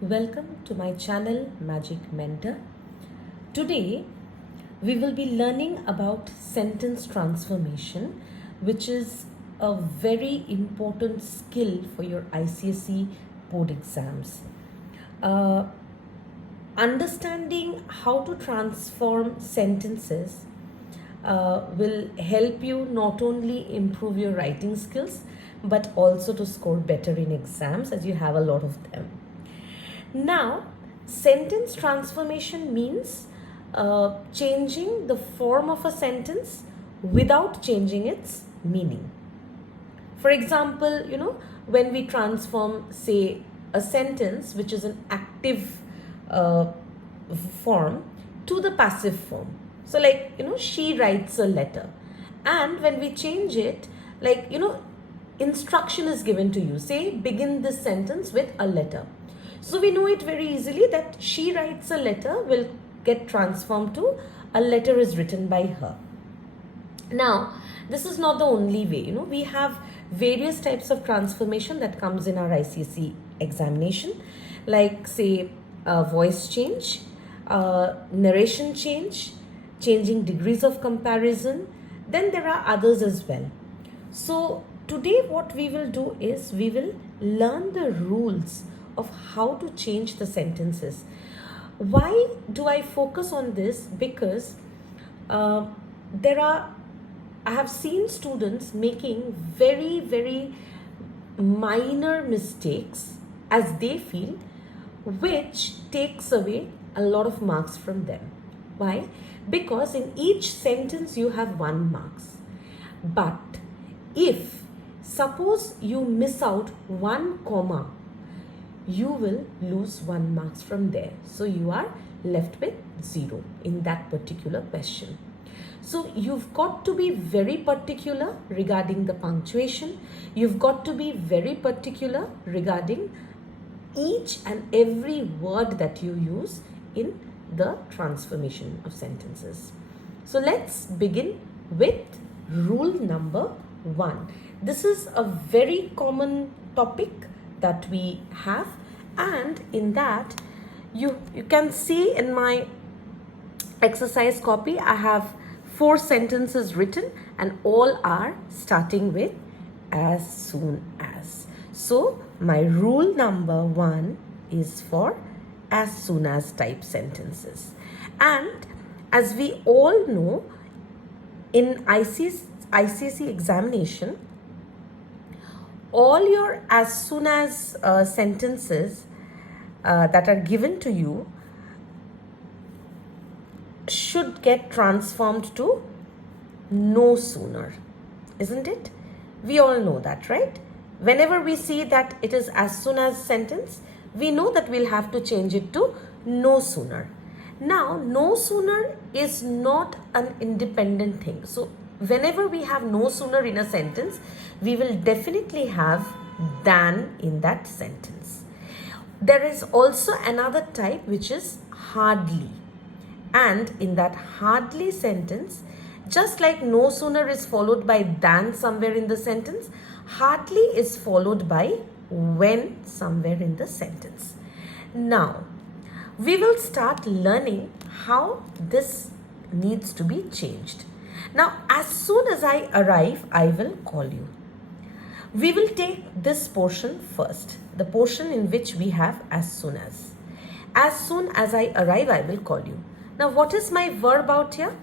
Welcome to my channel Magic Mentor. Today we will be learning about sentence transformation, which is a very important skill for your ICSE board exams. Uh, Understanding how to transform sentences will help you not only improve your writing skills but also to score better in exams, as you have a lot of them. Now, sentence transformation means changing the form of a sentence without changing its meaning. For example, when we transform, say, a sentence which is an active form to the passive form. So, she writes a letter. And when we change it, instruction is given to you. Say, begin this sentence with a letter. So we know it very easily that she writes a letter will get transformed to a letter is written by her. Now, this is not the only way. We have various types of transformation that comes in our ICSE examination, like say voice change, narration change, changing degrees of comparison. Then there are others as well. So today what we will do is we will learn the rules of how to change the sentences. Why do I focus on this? Because I have seen students making very, very minor mistakes, as they feel, which takes away a lot of marks from them. Why? Because in each sentence you have 1 marks. But if suppose you miss out 1 comma, you will lose 1 marks from there. So you are left with 0 in that particular question. So you've got to be very particular regarding the punctuation. You've got to be very particular regarding each and every word that you use in the transformation of sentences. So let's begin with rule number 1. This is a very common topic that we have, and in that you can see in my exercise copy I have 4 sentences written and all are starting with as soon as. So my rule number 1 is for as soon as type sentences. And as we all know, in ICSE examination, all your as soon as sentences that are given to you should get transformed to no sooner, isn't it? We all know that, right? Whenever we see that it is as soon as sentence, we know that we'll have to change it to no sooner. Now, no sooner is not an independent thing. So whenever we have no sooner in a sentence, we will definitely have than in that sentence. There is also another type which is hardly. And in that hardly sentence, just like no sooner is followed by than somewhere in the sentence, hardly is followed by when somewhere in the sentence. Now, we will start learning how this needs to be changed. Now, as soon as I arrive, I will call you. We will take this portion first, the portion in which we have as soon as. As soon as I arrive, I will call you. Now, what is my verb out here?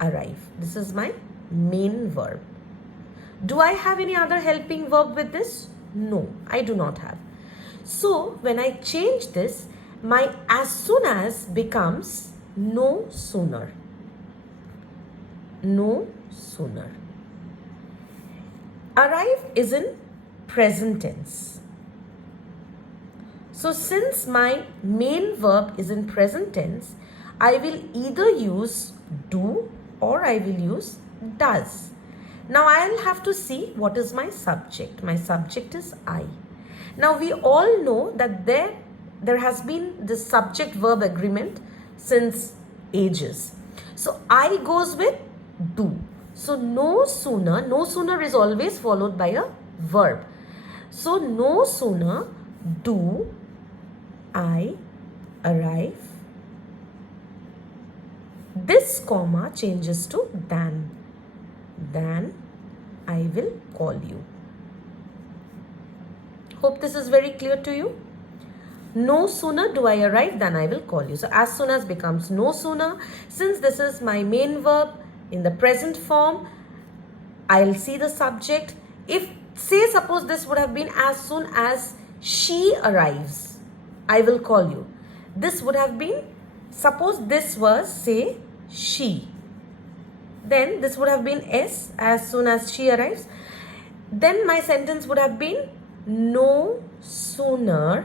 Arrive. This is my main verb. Do I have any other helping verb with this? No, I do not have. So, when I change this, my as soon as becomes no sooner. No sooner. Arrive is in present tense. So since my main verb is in present tense, I will either use do or I will use does. Now I'll have to see what is my subject. My subject is I. Now we all know that there has been this subject verb agreement since ages. So I goes with do. So no sooner is always followed by a verb. So no sooner do I arrive. This comma changes to than. Than I will call you. Hope this is very clear to you. No sooner do I arrive than I will call you. So as soon as becomes no sooner. Since this is my main verb in the present form, I'll see the subject. If, say, suppose this would have been as soon as she arrives, I will call you. This would have been, suppose this was, say, she. Then this would have been S, as soon as she arrives. Then my sentence would have been no sooner.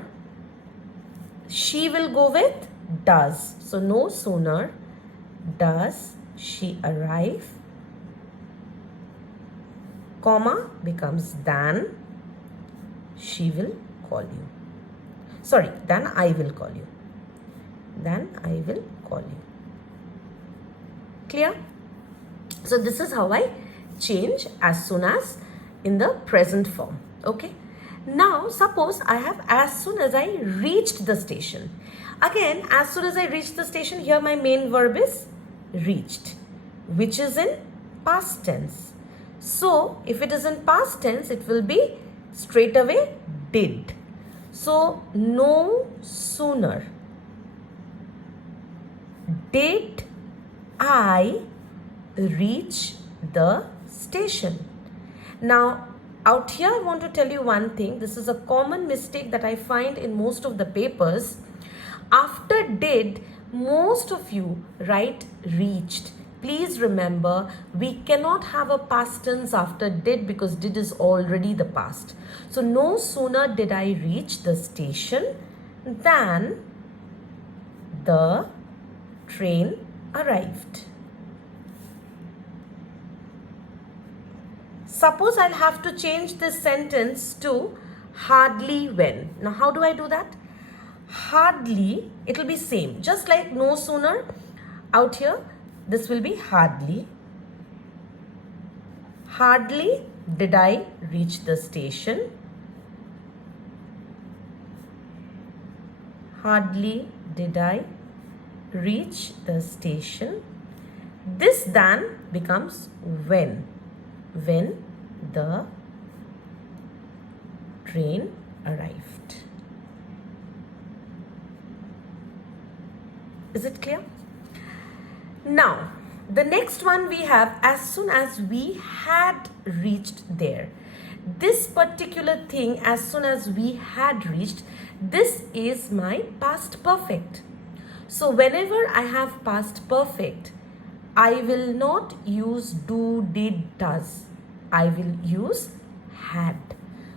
She will go with does. So no sooner does she arrive, comma becomes than she will call you. Sorry, than I will call you. Than I will call you. Clear? So this is how I change as soon as in the present form. Okay. Now suppose I have as soon as I reached the station. Again, as soon as I reached the station, here my main verb is reached, which is in past tense. So if it is in past tense, it will be straight away did. So no sooner did I reach the station. Now out here I want to tell you one thing. This is a common mistake that I find in most of the papers. After did, most of you write reached. Please remember, we cannot have a past tense after did because did is already the past. So no sooner did I reach the station than the train arrived. Suppose I'll have to change this sentence to hardly when. Now how do I do that? Hardly, it will be same. Just like no sooner, out here, this will be hardly. Hardly did I reach the station. Hardly did I reach the station. This than becomes when. When the train arrived. Is it clear? Now, the next one we have as soon as we had reached there. This particular thing, as soon as we had reached, this is my past perfect. So whenever I have past perfect, I will not use do, did, does. I will use had.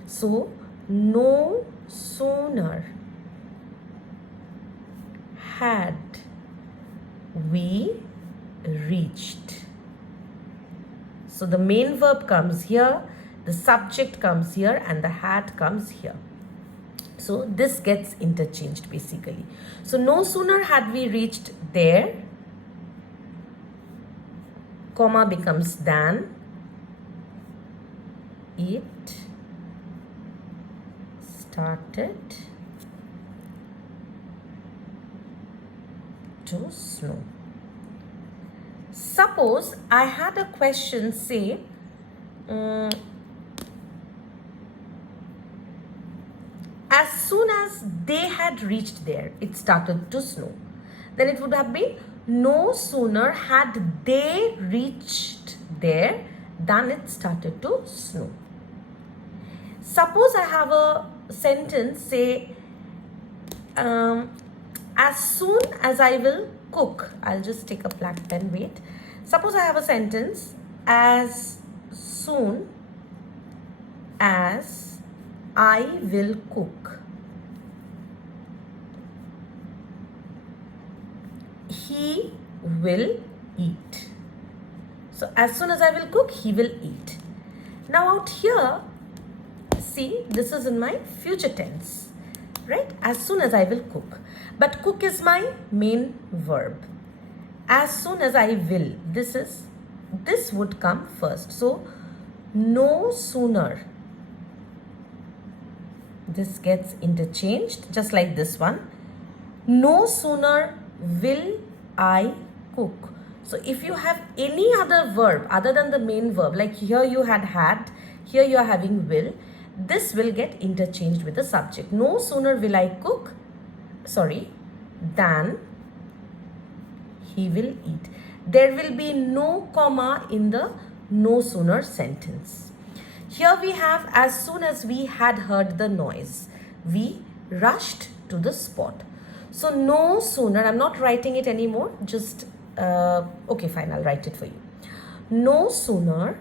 So no sooner had we reached. So the main verb comes here, the subject comes here, and the had comes here. So this gets interchanged basically. So no sooner had we reached there, comma becomes than it started to snow. Suppose I had a question, say, as soon as they had reached there, it started to snow. Then it would have been no sooner had they reached there than it started to snow. Suppose I have a sentence, say, as soon as I will cook. I'll just take a black pen, wait. Suppose I have a sentence, as soon as I will cook, he will eat. So as soon as I will cook, he will eat. Now out here, see, this is in my future tense, right? As soon as I will cook. But cook is my main verb. As soon as I will, this would come first. So no sooner, this gets interchanged just like this one. No sooner will I cook. So if you have any other verb other than the main verb, like here you had, here you are having will, this will get interchanged with the subject. No sooner will I cook, than he will eat. There will be no comma in the no sooner sentence. Here we have, as soon as we had heard the noise, we rushed to the spot. So no sooner, I'm not writing it anymore, just, okay fine, I'll write it for you. No sooner,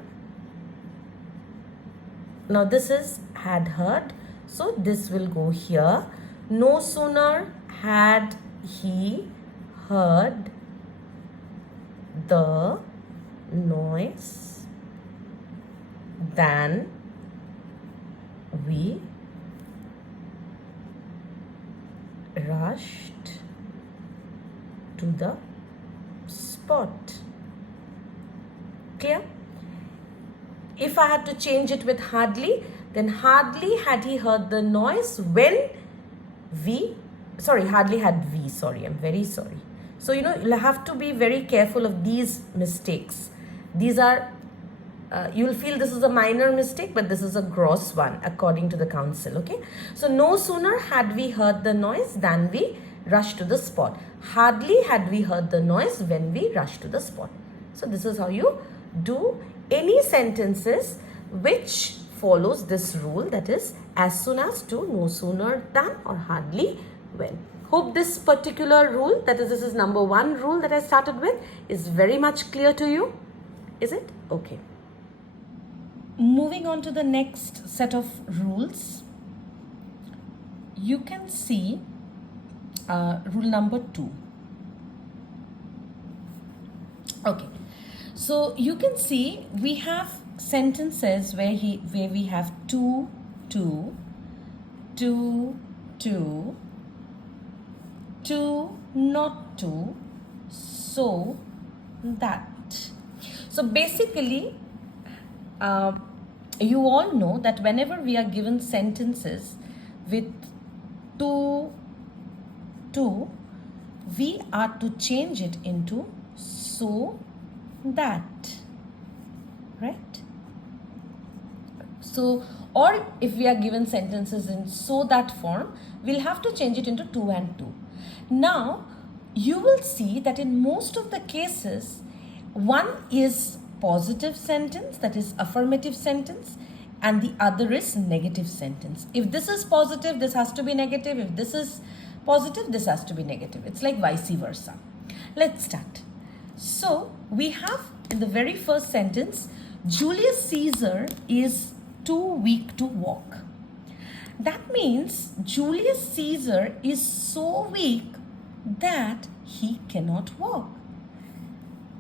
now this is had heard, so this will go here. No sooner had he heard the noise than we rushed to the spot. Clear? If I had to change it with hardly, then hardly had he heard the noise when hardly had we, I'm very sorry. So, you'll have to be very careful of these mistakes. These are, you'll feel this is a minor mistake, but this is a gross one according to the council, okay? So, no sooner had we heard the noise than we rushed to the spot. Hardly had we heard the noise when we rushed to the spot. So, this is how you do any sentences which follows this rule, that is as soon as to, no sooner than, or hardly when. Hope this particular rule, that is, this is number 1 rule that I started with, is very much clear to you. Is it? Okay. Moving on to the next set of rules, you can see rule number 2. Okay. So you can see we have sentences where we have to, not to, so, that. So basically, you all know that whenever we are given sentences with to, we are to change it into so, that, right? So, or if we are given sentences in so that form, we'll have to change it into to and to. Now, you will see that in most of the cases, one is positive sentence, that is affirmative sentence, and the other is negative sentence. If this is positive, this has to be negative. If this is positive, this has to be negative. It's like vice versa. Let's start. So, we have in the very first sentence, Julius Caesar is too weak to walk. That means Julius Caesar is so weak that he cannot walk.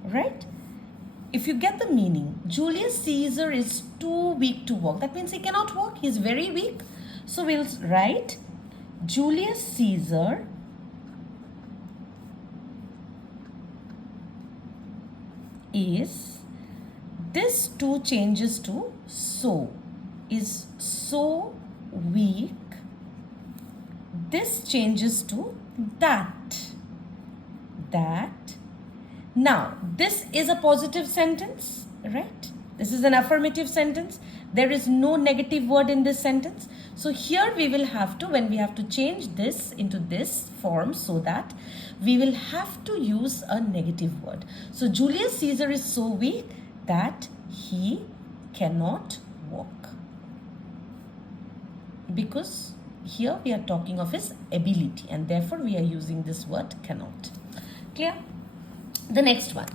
Right? If you get the meaning, Julius Caesar is too weak to walk. That means he cannot walk. He is very weak. So we'll write Julius Caesar is, this to changes to so, is so weak. This changes to that. Now, this is a positive sentence, right? This is an affirmative sentence. There is no negative word in this sentence. So here we will have to, when we have to change this into this form, so that we will have to use a negative word. So Julius Caesar is so weak that he cannot walk. Because here we are talking of his ability, and therefore we are using this word cannot. Clear? The next one.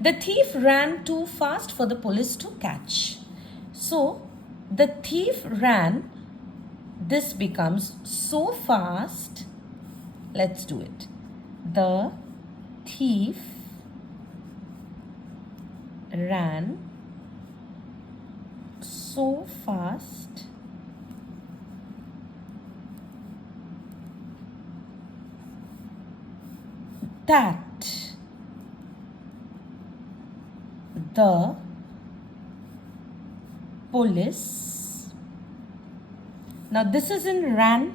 The thief ran too fast for the police to catch. So the thief ran, this becomes so fast. Let's do it. The thief ran so fast that the police, now this is in ran,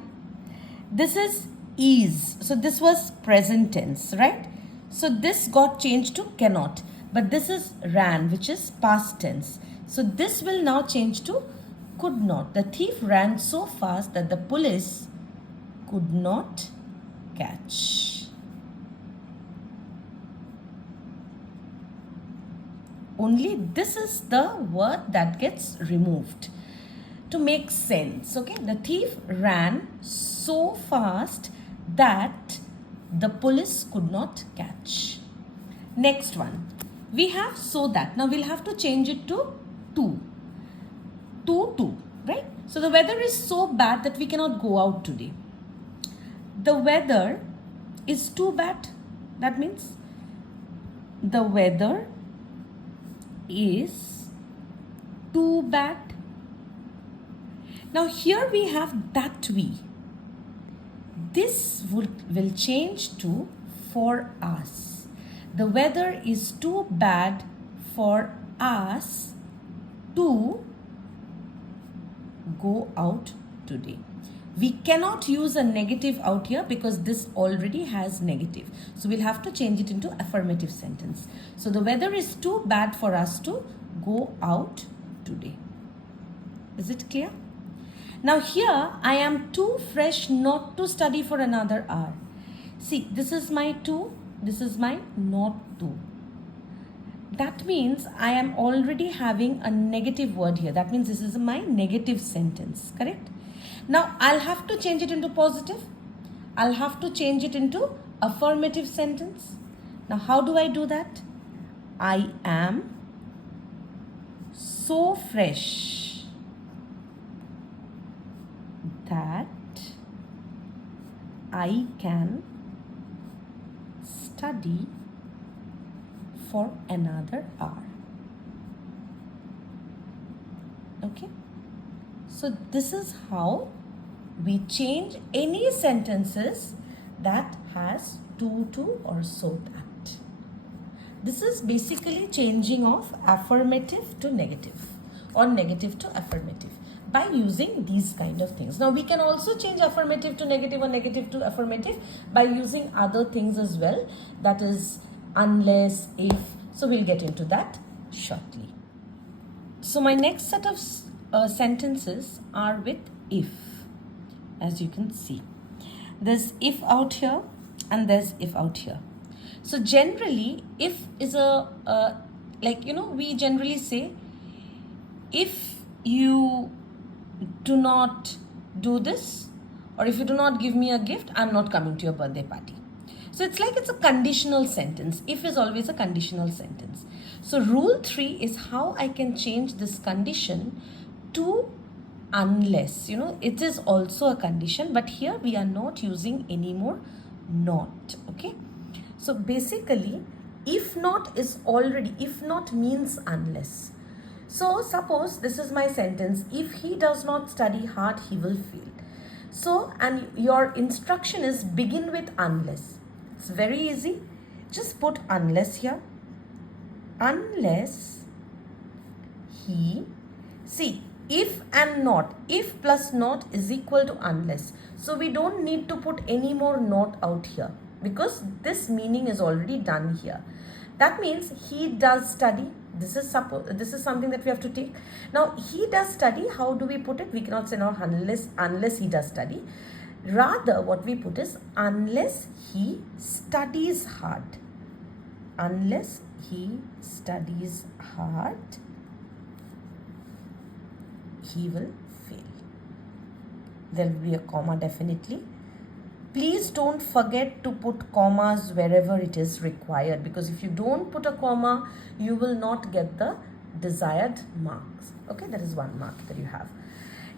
this is is. So this was present tense, right? So this got changed to cannot. But this is ran, which is past tense. So this will now change to could not. The thief ran so fast that the police could not catch. Only this is the word that gets removed to make sense. Okay, the thief ran so fast that the police could not catch. Next one, we have so that. Now we'll have to change it to to, right? So the weather is so bad that we cannot go out today. The weather is too bad. That means the weather is too bad. Now here we have that we. This will change to for us. The weather is too bad for us to go out today. We cannot use a negative out here because this already has negative. So we'll have to change it into affirmative sentence. So the weather is too bad for us to go out today. Is it clear? Now here I am too fresh not to study for another hour. See, this is my too, this is my not to. That means I am already having a negative word here. That means this is my negative sentence, correct? Now I'll have to change it into positive. I'll have to change it into affirmative sentence. Now how do I do that? I am so fresh that I can study for another hour. Okay, so this is how we change any sentences that has to or so that. This is basically changing of affirmative to negative or negative to affirmative by using these kind of things. Now we can also change affirmative to negative or negative to affirmative by using other things as well, that is unless, if. So we'll get into that shortly. So my next set of sentences are with if. As you can see, there's if out here and there's if out here. So generally if is a we generally say, if you do not do this, or if you do not give me a gift, I'm not coming to your birthday party. So it's like it's a conditional sentence. If is always a conditional sentence. So rule 3 is how I can change this condition to unless. It is also a condition, but here we are not using any more not. Okay. So basically, if not means unless. So suppose this is my sentence, if he does not study hard, he will fail. So, and your instruction is begin with unless. It's very easy. Just put unless here. Unless he, see, if and not, if plus not is equal to unless. So we don't need to put any more not out here because this meaning is already done here. That means he does study. This is something that we have to take. Now he does study. How do we put it? We cannot say now unless he does study. Rather what we put is unless he studies hard. Unless he studies hard, he will fail. There will be a comma definitely. Please don't forget to put commas wherever it is required, because if you don't put a comma, you will not get the desired marks. Okay, that is one mark that you have.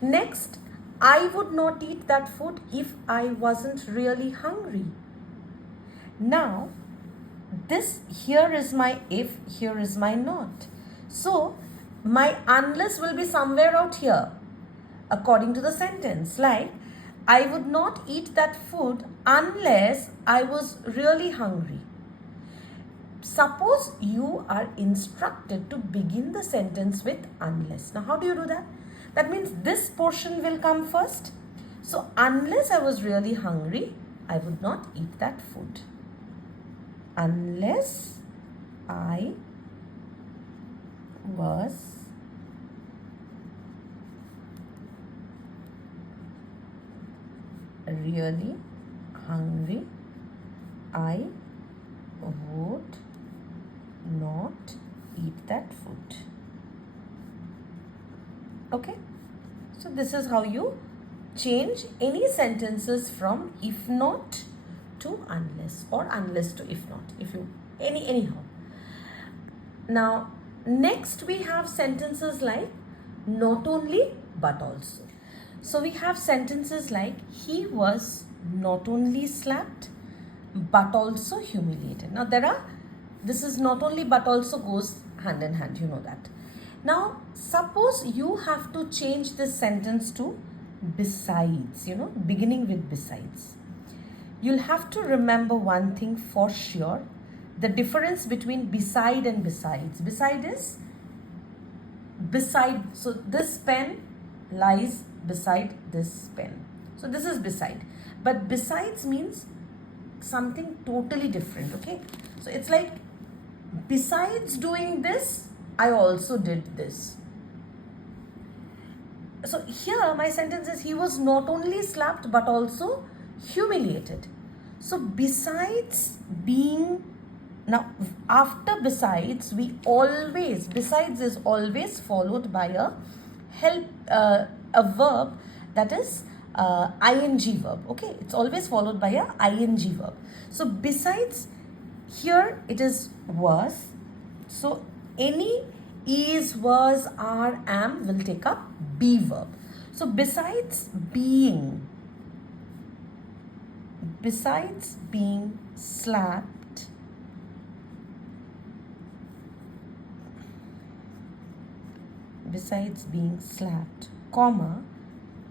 Next, I would not eat that food if I wasn't really hungry. Now, this here is my if, here is my not. So, my unless will be somewhere out here according to the sentence, like I would not eat that food unless I was really hungry. Suppose you are instructed to begin the sentence with unless. Now how do you do that? That means this portion will come first. So unless I was really hungry, I would not eat that food. Unless I was really hungry, I would not eat that food. Okay, so this is how you change any sentences from if not to unless, or unless to if not, if you anyhow. Now next we have sentences like not only but also. So we have sentences like he was not only slapped but also humiliated. Now this is not only but also goes hand in hand, you know that. Now suppose you have to change this sentence to besides, beginning with besides. You'll have to remember one thing for sure, the difference between beside and besides. Beside is beside, so this pen lies beside this pen. So this is beside. But besides means something totally different, okay? So it's like, besides doing this, I also did this. So here my sentence is he was not only slapped but also humiliated. So besides being, now after besides besides is always followed by a verb, that is ing verb, okay? It's always followed by a ing verb. So besides, here it is was, so any is, was, are, am will take up be verb. So besides being slapped, comma,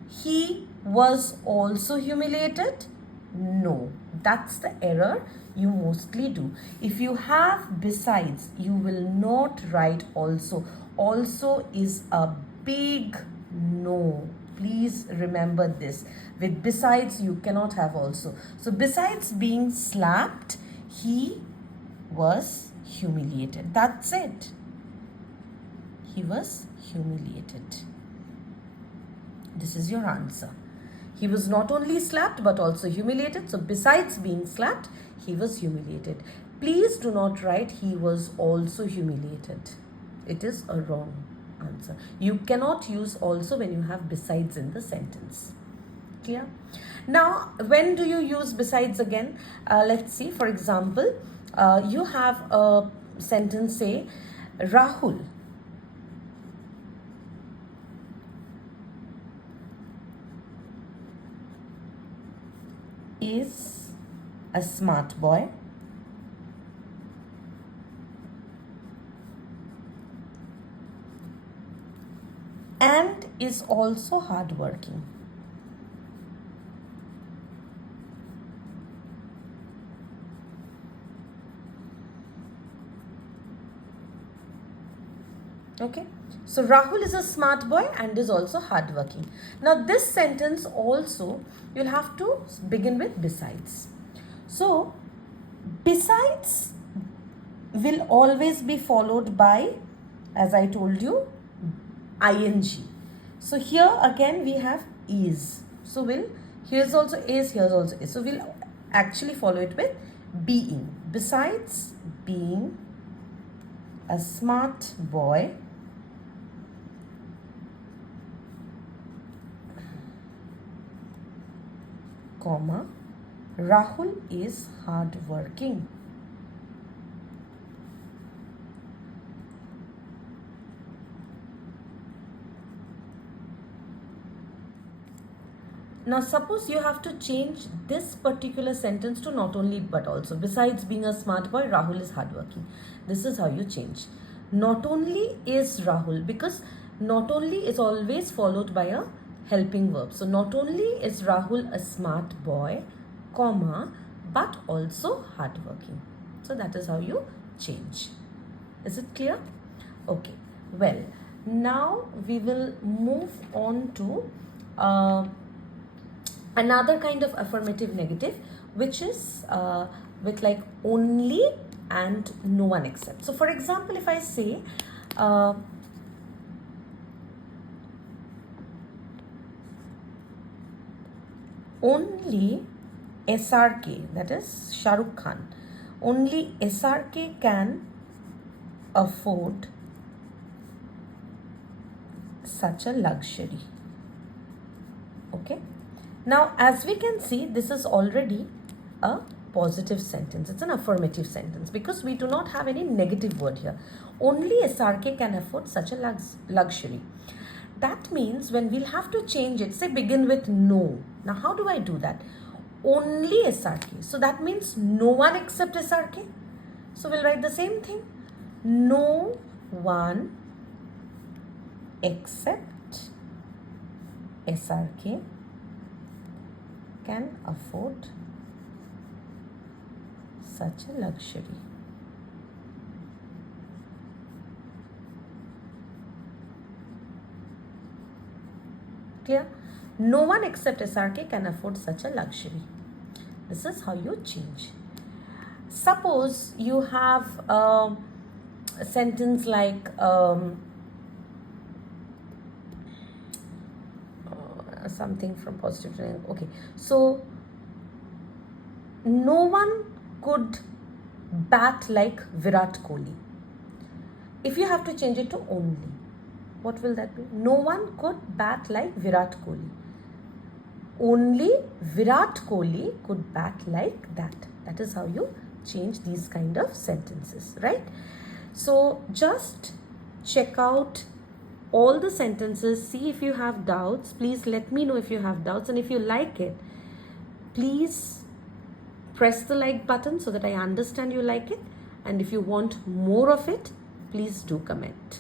he was also humiliated. No, that's the error you mostly do. If you have besides, you will not write also. Also is a big no. Please remember this. With besides, you cannot have also. So besides being slapped, he was humiliated. That's it. He was humiliated. This is your answer. He was not only slapped but also humiliated. So besides being slapped, he was humiliated. Please do not write he was also humiliated. It is a wrong answer. You cannot use also when you have besides in the sentence. Clear? Now, when do you use besides again? Let's see. For example, you have a sentence, say, Rahul is a smart boy and is also hardworking. Okay, so Rahul is a smart boy and is also hardworking. Now this sentence also you'll have to begin with besides. So besides will always be followed by, as I told you, ing. So here again we have is. So here's also is, here's also is. So we'll actually follow it with being. Besides being a smart boy comma, Rahul is hardworking. Now suppose you have to change this particular sentence to not only but also. Besides being a smart boy, Rahul is hardworking. This is how you change. Not only is Rahul, because not only is always followed by a helping verb. So not only is Rahul a smart boy, comma, but also hardworking. So that is how you change. Is it clear? Okay. Well, now we will move on to another kind of affirmative negative, which is with like only and no one except. So for example, if I say only SRK, that is Shah Rukh Khan, only SRK can afford such a luxury. Okay, now as we can see, this is already a positive sentence. It's an affirmative sentence because we do not have any negative word here. Only SRK can afford such a luxury. That means when we'll have to change it, say begin with no. Now how do I do that? Only SRK. So that means no one except SRK. So we'll write the same thing. No one except SRK can afford such a luxury. Clear? No one except SRK can afford such a luxury. This is how you change. Suppose you have a sentence like something from positive to negative. Okay, so no one could bat like Virat Kohli. If you have to change it to only, what will that be? No one could bat like Virat Kohli. Only Virat Kohli could bat like that. That is how you change these kind of sentences, right? So just check out all the sentences, see if you have doubts. Please let me know if you have doubts, and if you like it, please press the like button so that I understand you like it, and if you want more of it, please do comment.